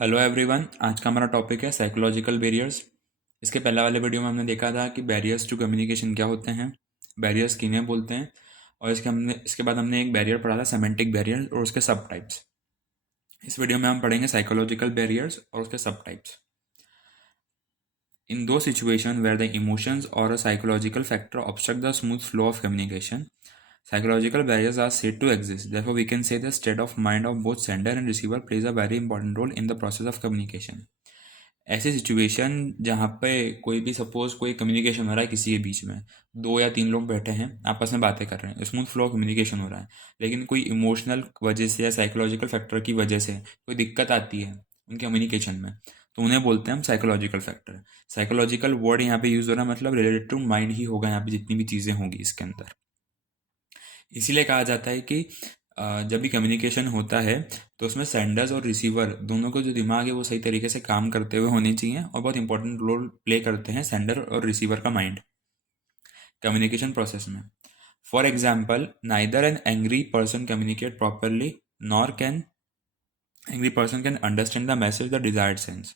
Hello everyone, आज का हमारा टॉपिक है साइकोलॉजिकल बैरियर्स। इसके पहले वाले वीडियो में हमने देखा था कि बैरियर्स टू कम्युनिकेशन क्या होते हैं, बैरियर्स किन्हें बोलते हैं, और इसके बाद हमने एक बैरियर पढ़ा था सेमेंटिक बैरियर और उसके सब टाइप्स। इस वीडियो में हम पढ़ेंगे साइकोलॉजिकल बैरियर्स और उसके सब टाइप्स। इन दो सिचुएशन वेयर द इमोशंस और a psychological factor obstruct the smooth flow of communication, psychological barriers are said to exist. Therefore, we can say the state of mind of both sender and receiver plays a very important role in the process of communication. ऐसी situation जहाँ पे कोई भी suppose कोई communication हो रहा है किसी के बीच में, दो या तीन लोग बैठे हैं आपस में बातें कर रहे हैं, स्मूथ फ्लो कम्युनिकेशन हो रहा है, लेकिन कोई इमोशनल वजह से या साइकोलॉजिकल फैक्टर की वजह से कोई दिक्कत आती है उनके कम्युनिकेशन में, तो उन्हें बोलते हैं हम साइकोलॉजिकल फैक्टर। साइकोलॉजिकल वर्ड यहाँ पे यूज़ हो रहा है, मतलब रिलेटेड टू माइंड ही होगा यहाँ पे जितनी भी चीज़ें होंगी इसके अंदर। इसीलिए कहा जाता है कि जब भी कम्युनिकेशन होता है तो उसमें सेंडर्स और रिसीवर दोनों को जो दिमाग है वो सही तरीके से काम करते हुए होने चाहिए, और बहुत इंपॉर्टेंट रोल प्ले करते हैं सेंडर और रिसीवर का माइंड कम्युनिकेशन प्रोसेस में। For example, neither an angry person communicate properly nor can angry person can understand the message the desired sense.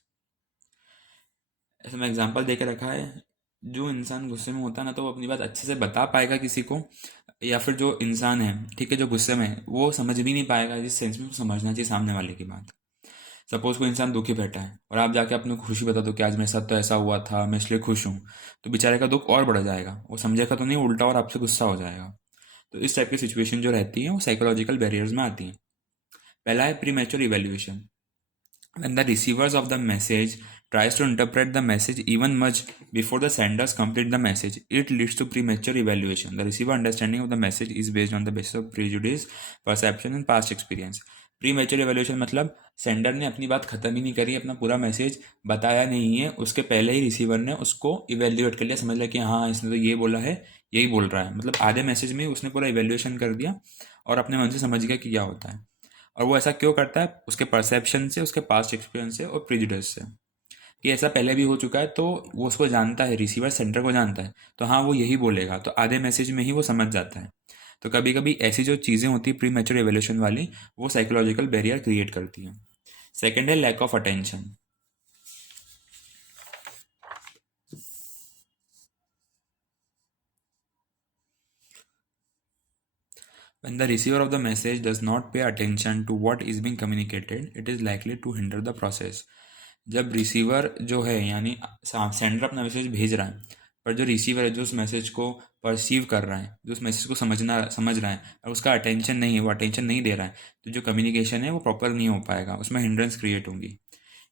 ऐसे में एग्जाम्पल दे के रखा है, जो इंसान गुस्से में होता है ना तो वो अपनी बात अच्छे से बता पाएगा किसी को, या फिर जो इंसान है ठीक है जो गुस्से में है वो समझ भी नहीं पाएगा जिस सेंस में समझना चाहिए सामने वाले की बात। सपोज कोई इंसान दुखी बैठा है और आप जाके अपनी खुशी बता दो कि आज मेरे साथ तो ऐसा हुआ था, मैं इसलिए खुश हूँ, तो बेचारे का दुख और बढ़ जाएगा, वो समझेगा तो नहीं, उल्टा और आपसे गुस्सा हो जाएगा। तो इस टाइप की सिचुएशन जो रहती है वो साइकोलॉजिकल बैरियर्स में आती है। पहला है pre mature evaluation. When the receivers of the message tries to interpret the message even much before the senders complete the message, it leads to premature evaluation. The receiver understanding of the message is based on the basis of prejudice, perception and past experience. Pre mature evaluation मतलब sender ने अपनी बात खत्म ही नहीं करी, अपना पूरा message बताया नहीं है, उसके पहले ही रिसीवर ने उसको इवेल्युएट कर लिया, समझ लिया कि हाँ इसने तो ये बोला है, यही बोल रहा है, मतलब आधे मैसेज में उसने पूरा इवेल्युएशन कर दिया और अपने मन से समझ गया कि क्या होता है। और वो ऐसा क्यों करता है? उसके परसेप्शन से, उसके पास्ट एक्सपीरियंस से और प्रेजुडिस से, कि ऐसा पहले भी हो चुका है, तो वो उसको जानता है, रिसीवर सेंटर को जानता है, तो हाँ वो यही बोलेगा, तो आधे मैसेज में ही वो समझ जाता है। तो कभी कभी ऐसी जो चीज़ें होती है प्री मैच्योर एवोल्यूशन वाली, वो साइकोलॉजिकल बैरियर क्रिएट करती हैं। सेकेंड है lack of attention. When the receiver of the message does not pay attention to what is being communicated, it is likely to hinder the process. जब receiver जो है यानी sender अपना message भेज रहा है, पर जो रिसीवर है जो उस मैसेज को परसीव कर रहा है, जो उस मैसेज को समझ रहा है, और उसका अटेंशन नहीं है, वो अटेंशन नहीं दे रहा है, तो जो कम्युनिकेशन है वो प्रॉपर नहीं हो पाएगा, उसमें हिंड्रेंस क्रिएट होंगी।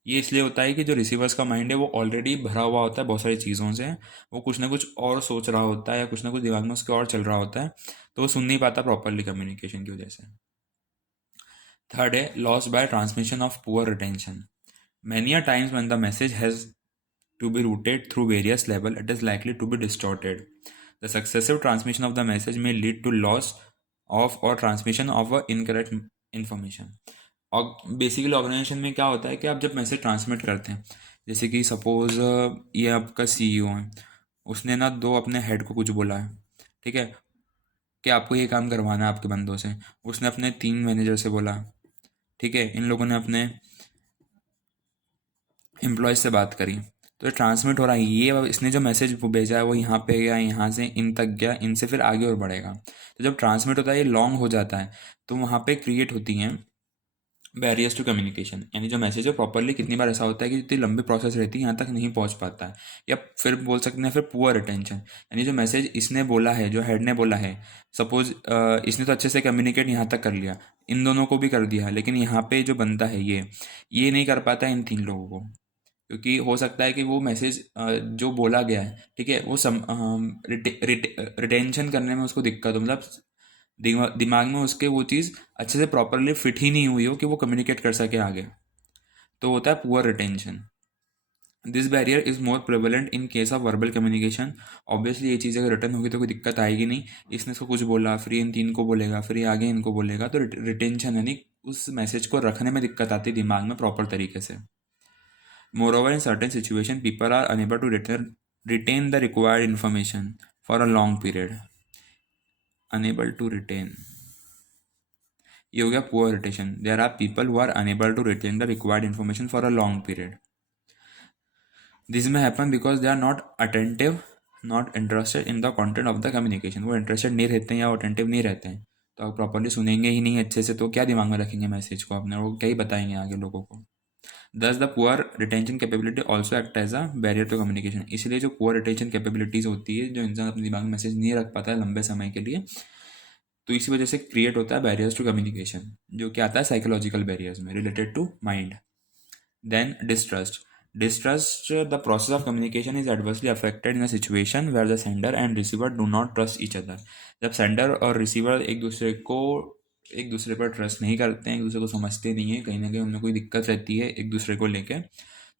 ये इसलिए होता है कि जो रिसीवर्स का माइंड है वो ऑलरेडी भरा हुआ होता है बहुत सारी चीज़ों से, वो कुछ ना कुछ और सोच रहा होता है या कुछ ना कुछ दिमाग में उसके और चल रहा होता है, तो वो सुन नहीं पाता प्रॉपरली कम्युनिकेशन की वजह से। थर्ड है loss by transmission of poor retention. Many a times when the message has to be routed through various level, it is likely to be distorted. The successive transmission of the message may lead to loss of or transmission of a incorrect information. और basically organisation में क्या होता है कि आप जब message transmit करते हैं, जैसे कि सपोज ये आपका सीईओ है, उसने ना दो अपने हेड को कुछ बोला है, ठीक है, कि आपको ये काम करवाना है आपके बंदों से, उसने अपने 3 मैनेजर से बोला, ठीक है, इन लोगों ने अपने एम्प्लॉयज से बात करी, तो ये ट्रांसमिट हो रहा है, ये इसने जो मैसेज भेजा है वो यहाँ पे गया, यहाँ से इन तक गया, इनसे फिर आगे और बढ़ेगा। तो जब ट्रांसमिट होता है ये लॉन्ग हो जाता है, तो वहाँ पे क्रिएट होती हैं बैरियर्स टू कम्युनिकेशन, यानी जो मैसेज है प्रॉपरली कितनी बार ऐसा होता है कि जितनी लंबी प्रोसेस रहती है यहाँ तक नहीं पहुँच पाता है, या फिर बोल सकते हैं फिर पुअर रिटेंशन, यानी जो मैसेज इसने बोला है, जो हेड ने बोला है, सपोज इसने तो अच्छे से कम्युनिकेट यहाँ तक कर लिया, इन दोनों को भी कर दिया, लेकिन यहाँ पे जो बनता है ये नहीं कर पाता है इन 3 लोगों को, क्योंकि हो सकता है कि वो मैसेज जो बोला गया है, ठीक है, वो रिटेंशन करने में उसको दिक्कत हो, मतलब दिमाग में उसके वो चीज़ अच्छे से प्रॉपरली फिट ही नहीं हुई हो कि वो कम्युनिकेट कर सके आगे, तो होता है poor retention. This barrier is more prevalent in case of verbal communication. Obviously ये चीज़ अगर रिटर्न होगी तो कोई दिक्कत आएगी नहीं, इसने इसको कुछ बोला, फिर इन 3 को बोलेगा, फिर ये आगे इनको बोलेगा, तो रिटेंशन यानी उस मैसेज को रखने में दिक्कत आती है दिमाग में प्रॉपर तरीके से। Moreover, in certain situations, people are unable to retain the required information for a long period. Unable to retain. ये हो गया poor retention. There are people who are unable to retain the required information for a long period. This may happen because they are not attentive, not interested in the content of the communication. वो interested नहीं रहते हैं या attentive नहीं रहते हैं, तो आप प्रॉपरली सुनेंगे ही नहीं अच्छे से, तो क्या दिमाग में रखेंगे मैसेज को अपने, वो क्या ही बताएंगे आगे लोगों को। Thus the poor retention capability also act as a barrier to communication. इसलिए जो पुअर रिटेंशन कैपेबिलिटीज होती है, जो इंसान अपने दिमाग में मैसेज नहीं रख पाता है लंबे समय के लिए, तो इसी वजह से क्रिएट होता है बैरियर्स टू कम्युनिकेशन, जो क्या आता है साइकोलॉजिकल बैरियर्स में related to mind. Then distrust. Distrust, the process of communication is adversely affected in a situation where the sender and receiver do not trust each other. जब sender और receiver एक दूसरे पर ट्रस्ट नहीं करते हैं, एक दूसरे को समझते नहीं है, कहीं ना कहीं उनमें कोई दिक्कत रहती है एक दूसरे को लेके,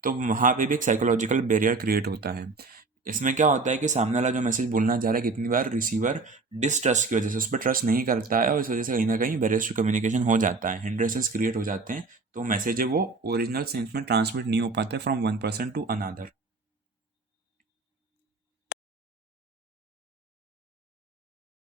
तो वहाँ पे भी एक साइकोलॉजिकल बैरियर क्रिएट होता है। इसमें क्या होता है कि सामने वाला जो मैसेज बोलना चाह रहा है, कितनी बार रिसीवर डिसट्रस्ट की वजह से उस पर ट्रस्ट नहीं करता है, और इस वजह से कहीं ना कहीं बैरियर्स टू कम्युनिकेशन हो जाता है, हिंड्रेंसेस क्रिएट हो जाते हैं, तो मैसेज है वो ओरिजिनल सेंस में ट्रांसमिट नहीं हो पाते from one person to another.